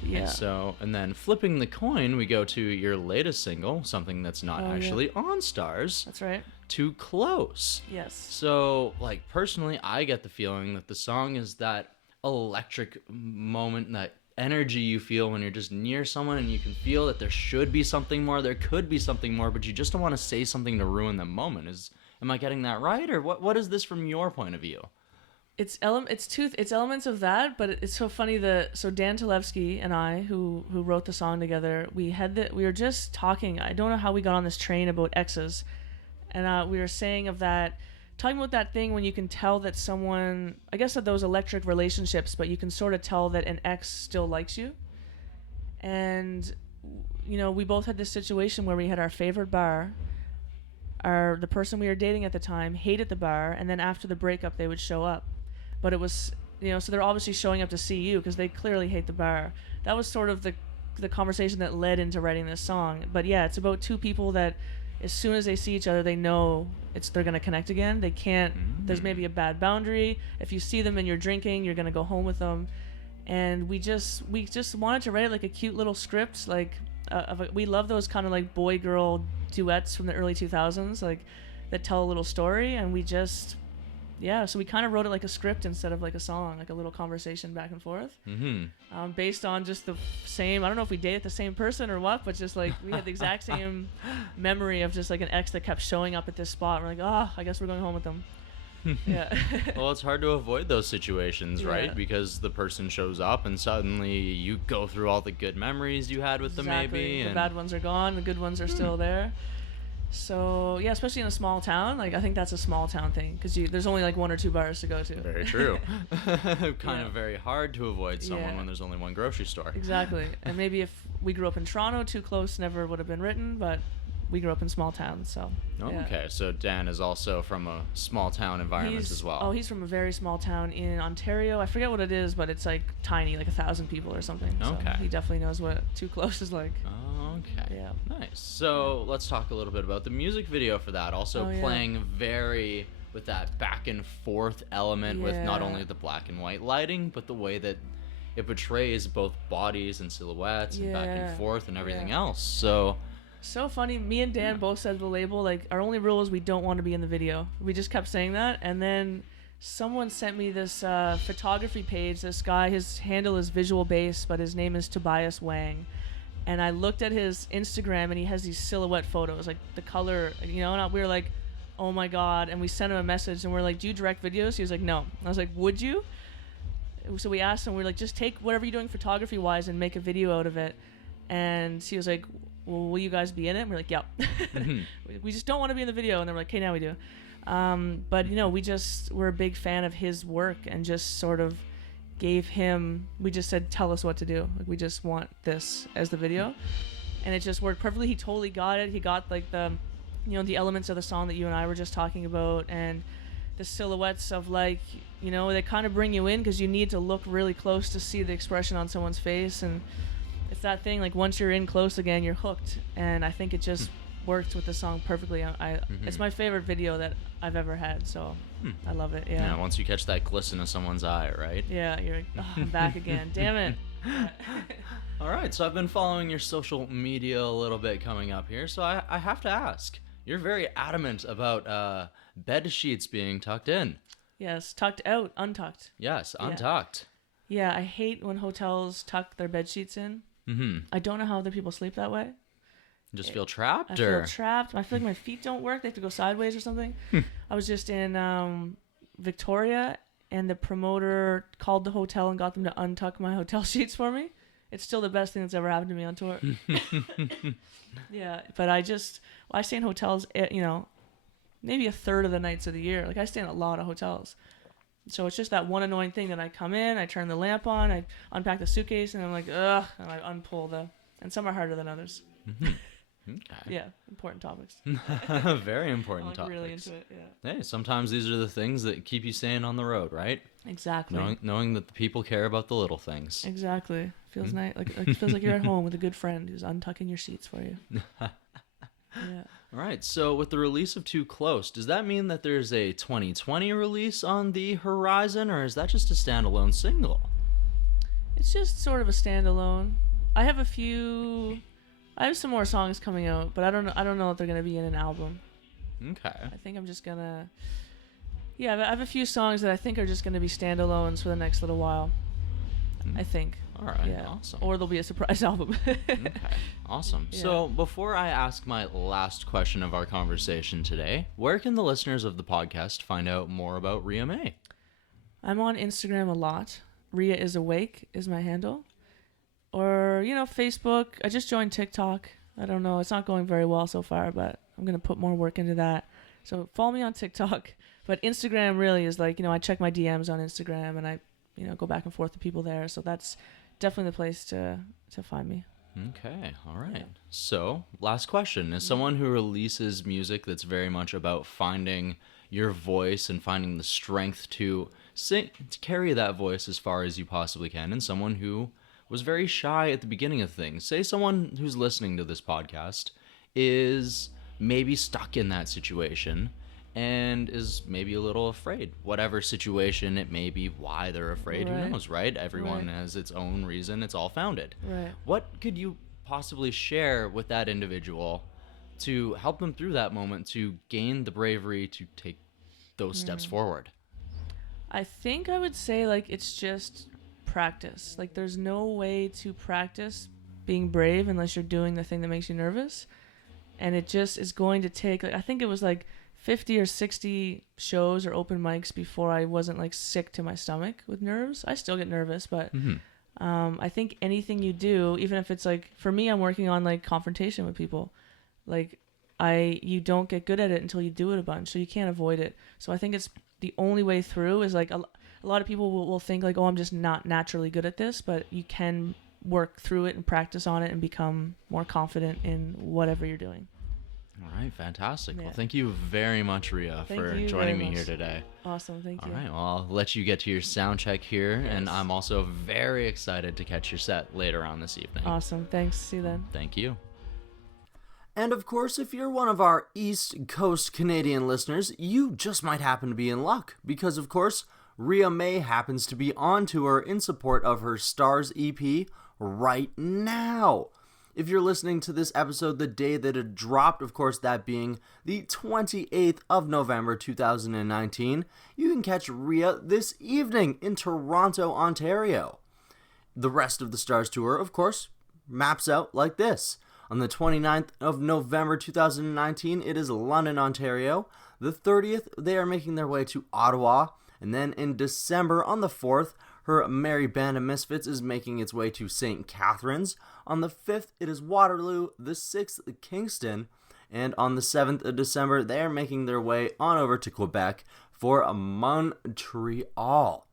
Yeah. And then flipping the coin, we go to your latest single, something that's not actually on Stars. That's right. Too Close. Yes. So, like, personally, I get the feeling that the song is that electric moment, that energy you feel when you're just near someone and you can feel that there should be something more, there could be something more, but you just don't want to say something to ruin the moment. Am I getting that right? Or what is this from your point of view? It's elements of that, but it's so funny so Dan Talevsky and I, who wrote the song together, we were just talking. I don't know how we got on this train about exes, and we were talking about that thing when you can tell that someone, I guess that those electric relationships, but you can sort of tell that an ex still likes you. And we both had this situation where we had our favorite bar. The person we were dating at the time hated the bar, and then after the breakup they would show up. But it was, so they're obviously showing up to see you because they clearly hate the bar. That was sort of the conversation that led into writing this song. But yeah, it's about two people that as soon as they see each other, they know they're going to connect again. They can't, there's maybe a bad boundary. If you see them and you're drinking, you're going to go home with them. And we just wanted to write like a cute little script. Like, we love those kind of like boy-girl duets from the early 2000s, like that tell a little story. And so we kind of wrote it like a script instead of like a song, like a little conversation back and forth, based on just the same, I don't know if we dated the same person or what, but just like we had the exact same memory of just like an ex that kept showing up at this spot. We're like, I guess we're going home with them. Yeah. Well, it's hard to avoid those situations, right? Because the person shows up and suddenly you go through all the good memories you had with them, maybe. The bad ones are gone, the good ones are still there. So yeah, especially in a small town, like I think that's a small town thing because there's only like one or two bars to go to. Very true. Kind of very hard to avoid someone when there's only one grocery store. Exactly. And maybe if we grew up in Toronto, Too Close never would have been written, but we grew up in small towns, so. Okay, so Dan is also from a small town environment as well. Oh, he's from a very small town in Ontario. I forget what it is, but it's like tiny, like 1,000 people or something. Okay. So he definitely knows what Too Close is like. Okay. Yeah. Nice. So let's talk a little bit about the music video for that. Also playing very with that back and forth element with not only the black and white lighting, but the way that it portrays both bodies and silhouettes and back and forth and everything else. So funny. Me and Dan both said to the label, like, our only rule is we don't want to be in the video. We just kept saying that. And then someone sent me this photography page. This guy, his handle is Visual Base, but his name is Tobias Wang. And I looked at his Instagram, and he has these silhouette photos, like the color, and we were like, oh my God. And we sent him a message, and we're like, do you direct videos? He was like, no. I was like, would you? So we asked him, we were like, just take whatever you're doing photography-wise and make a video out of it. And he was like, well, will you guys be in it? And we're like, yep. We just don't want to be in the video. And they're like, okay, now we do. But we're a big fan of his work and just sort of we just said, tell us what to do. Like, we just want this as the video. And it just worked perfectly. He totally got it. He got like the elements of the song that you and I were just talking about, and the silhouettes of like, they kind of bring you in because you need to look really close to see the expression on someone's face. And it's that thing, like once you're in close again, you're hooked. And I think it just worked with the song perfectly. It's my favorite video that I've ever had, so I love it. Yeah. Once you catch that glisten of someone's eye, right? Yeah, you're like, I'm back again. Damn it. All right, so I've been following your social media a little bit coming up here, so I have to ask. You're very adamant about bed sheets being tucked in. Yes, tucked out, untucked. Yes, untucked. Yeah, I hate when hotels tuck their bed sheets in. I don't know how other people sleep that way. Just feel trapped? I feel trapped. I feel like my feet don't work. They have to go sideways or something. I was just in Victoria, and the promoter called the hotel and got them to untuck my hotel sheets for me. It's still the best thing that's ever happened to me on tour. Yeah, but I stay in hotels, maybe a third of the nights of the year. Like, I stay in a lot of hotels. So it's just that one annoying thing that I come in, I turn the lamp on, I unpack the suitcase, and I'm like, ugh, and I unpull and some are harder than others. Okay. Yeah, important topics. Very I'm important like topics. really into it. Yeah. Hey, sometimes these are the things that keep you sane on the road, right? Exactly. Knowing that the people care about the little things. Exactly. Feels nice. Like it feels like you're at home with a good friend who's untucking your sheets for you. Yeah. All right, so with the release of Too Close, does that mean that there's a 2020 release on the horizon, or is that just a standalone single? It's just sort of a standalone. I have some more songs coming out, but I don't know if they're gonna be in an album. Okay. I think I'm just gonna. Yeah, I have a few songs that I think are just gonna be standalones for the next little while. I think. All right, Yeah. awesome. Or there'll be a surprise album. Okay, awesome. Yeah. So before I ask my last question of our conversation today, where can the listeners of the podcast find out more about Ria Mae? I'm on Instagram a lot. Ria is awake is my handle. Or, Facebook. I just joined TikTok. I don't know. It's not going very well so far, but I'm going to put more work into that. So follow me on TikTok. But Instagram really is like, I check my DMs on Instagram and I, go back and forth with people there. So that's definitely the place to find me. Okay, all right. Yeah. So, last question. As someone who releases music that's very much about finding your voice and finding the strength to sing, to carry that voice as far as you possibly can, and someone who was very shy at the beginning of things, say someone who's listening to this podcast is maybe stuck in that situation and is maybe a little afraid. Whatever situation it may be, why they're afraid, Right. who knows, right? Everyone Right. has its own reason. It's all founded. Right. What could you possibly share with that individual to help them through that moment to gain the bravery to take those steps forward? I think I would say, it's just practice. There's no way to practice being brave unless you're doing the thing that makes you nervous. And it just is going to take, I think it was 50 or 60 shows or open mics before I wasn't sick to my stomach with nerves. I still get nervous, but I think anything you do, even if it's for me, I'm working on confrontation with people. You don't get good at it until you do it a bunch, so you can't avoid it. So I think it's the only way through is a lot of people will think oh, I'm just not naturally good at this, but you can work through it and practice on it and become more confident in whatever you're doing. All right, fantastic. Yeah. Well, thank you very much, Ria, Thank for you joining very me much. here today. Awesome, thank you. All right, well, I'll let you get to your sound check here, and Yes. I'm also very excited to catch your set later on this evening. Awesome, thanks. See you then. Thank you. And of course, if you're one of our East Coast Canadian listeners, you just might happen to be in luck, because of course, Ria Mae happens to be on tour in support of her Stars EP right now. If you're listening to this episode the day that it dropped, of course that being the 28th of November 2019, you can catch Ria this evening in Toronto, Ontario. The rest of the Stars tour, of course, maps out like this. On the 29th of November 2019, it is London, Ontario. The 30th, they are making their way to Ottawa. And then in December, on the 4th, her Merry Band of Misfits is making its way to St. Catharines. On the 5th, it is Waterloo. The 6th, Kingston. And on the 7th of December, they are making their way on over to Quebec for Montreal.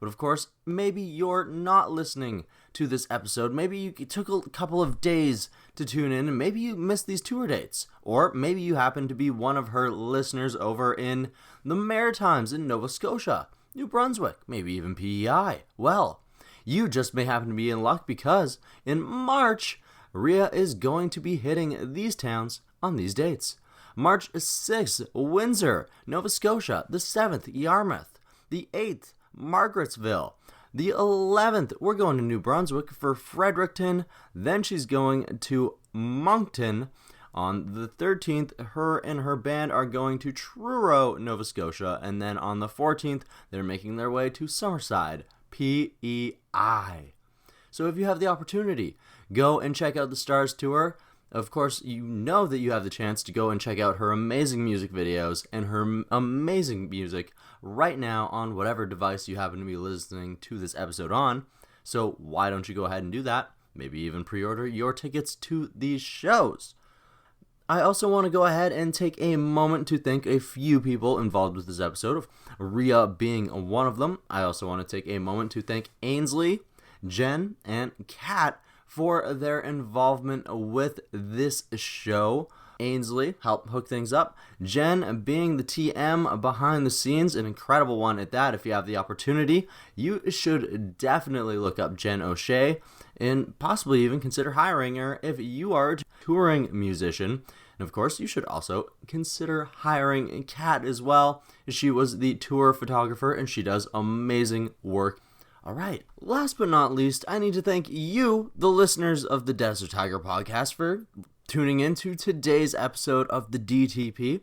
But of course, maybe you're not listening to this episode. Maybe you took a couple of days to tune in, and maybe you missed these tour dates. Or maybe you happen to be one of her listeners over in the Maritimes in Nova Scotia, New Brunswick, maybe even PEI. Well, you just may happen to be in luck because in March, Ria is going to be hitting these towns on these dates. March 6th, Windsor, Nova Scotia. The 7th, Yarmouth. The 8th, Margarettsville. The 11th, we're going to New Brunswick for Fredericton. Then she's going to Moncton. On the 13th, her and her band are going to Truro, Nova Scotia. And then on the 14th, they're making their way to Summerside, PEI. So if you have the opportunity, go and check out the Stars Tour. Of course, you know that you have the chance to go and check out her amazing music videos and her amazing music right now on whatever device you happen to be listening to this episode on. So why don't you go ahead and do that? Maybe even pre-order your tickets to these shows. I also want to go ahead and take a moment to thank a few people involved with this episode, of Ria being one of them. I also want to take a moment to thank Ainsley, Jen, and Kat for their involvement with this show. Ainsley helped hook things up. Jen being the TM behind the scenes, an incredible one at that. If you have the opportunity, you should definitely look up Jen O'Shea and possibly even consider hiring her if you are a touring musician. And of course, you should also consider hiring Kat as well. She was the tour photographer and she does amazing work. All right, last but not least, I need to thank you, the listeners of the Desert Tiger podcast, for tuning in to today's episode of the DTP.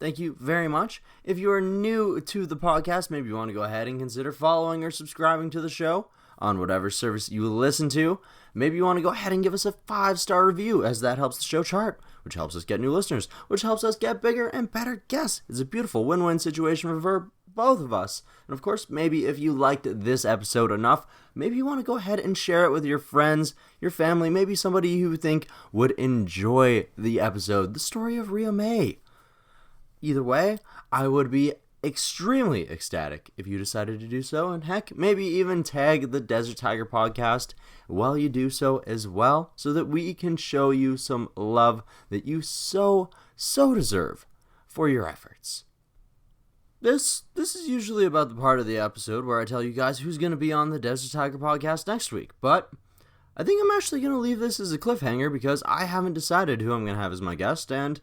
Thank you very much. If you are new to the podcast, maybe you want to go ahead and consider following or subscribing to the show on whatever service you listen to. Maybe you want to go ahead and give us a 5-star review, as that helps the show chart, which helps us get new listeners, which helps us get bigger and better guests. It's a beautiful win-win situation for both of us. And of course, maybe if you liked this episode enough, maybe you want to go ahead and share it with your friends, your family, maybe somebody you think would enjoy the episode, the story of Ria Mae. Either way, I would be extremely ecstatic if you decided to do so, and heck, maybe even tag the Desert Tiger podcast while you do so as well, so that we can show you some love that you so deserve for your efforts. This is usually about the part of the episode where I tell you guys who's going to be on the Desert Tiger podcast next week, but I think I'm actually going to leave this as a cliffhanger because I haven't decided who I'm going to have as my guest, and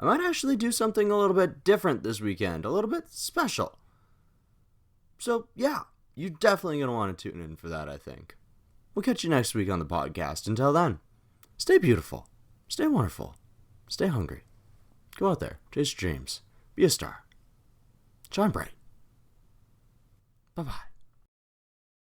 I might actually do something a little bit different this weekend, a little bit special. So yeah, you're definitely going to want to tune in for that, I think. We'll catch you next week on the podcast. Until then, stay beautiful, stay wonderful, stay hungry. Go out there, chase your dreams, be a star. Shine bright. Bye-bye.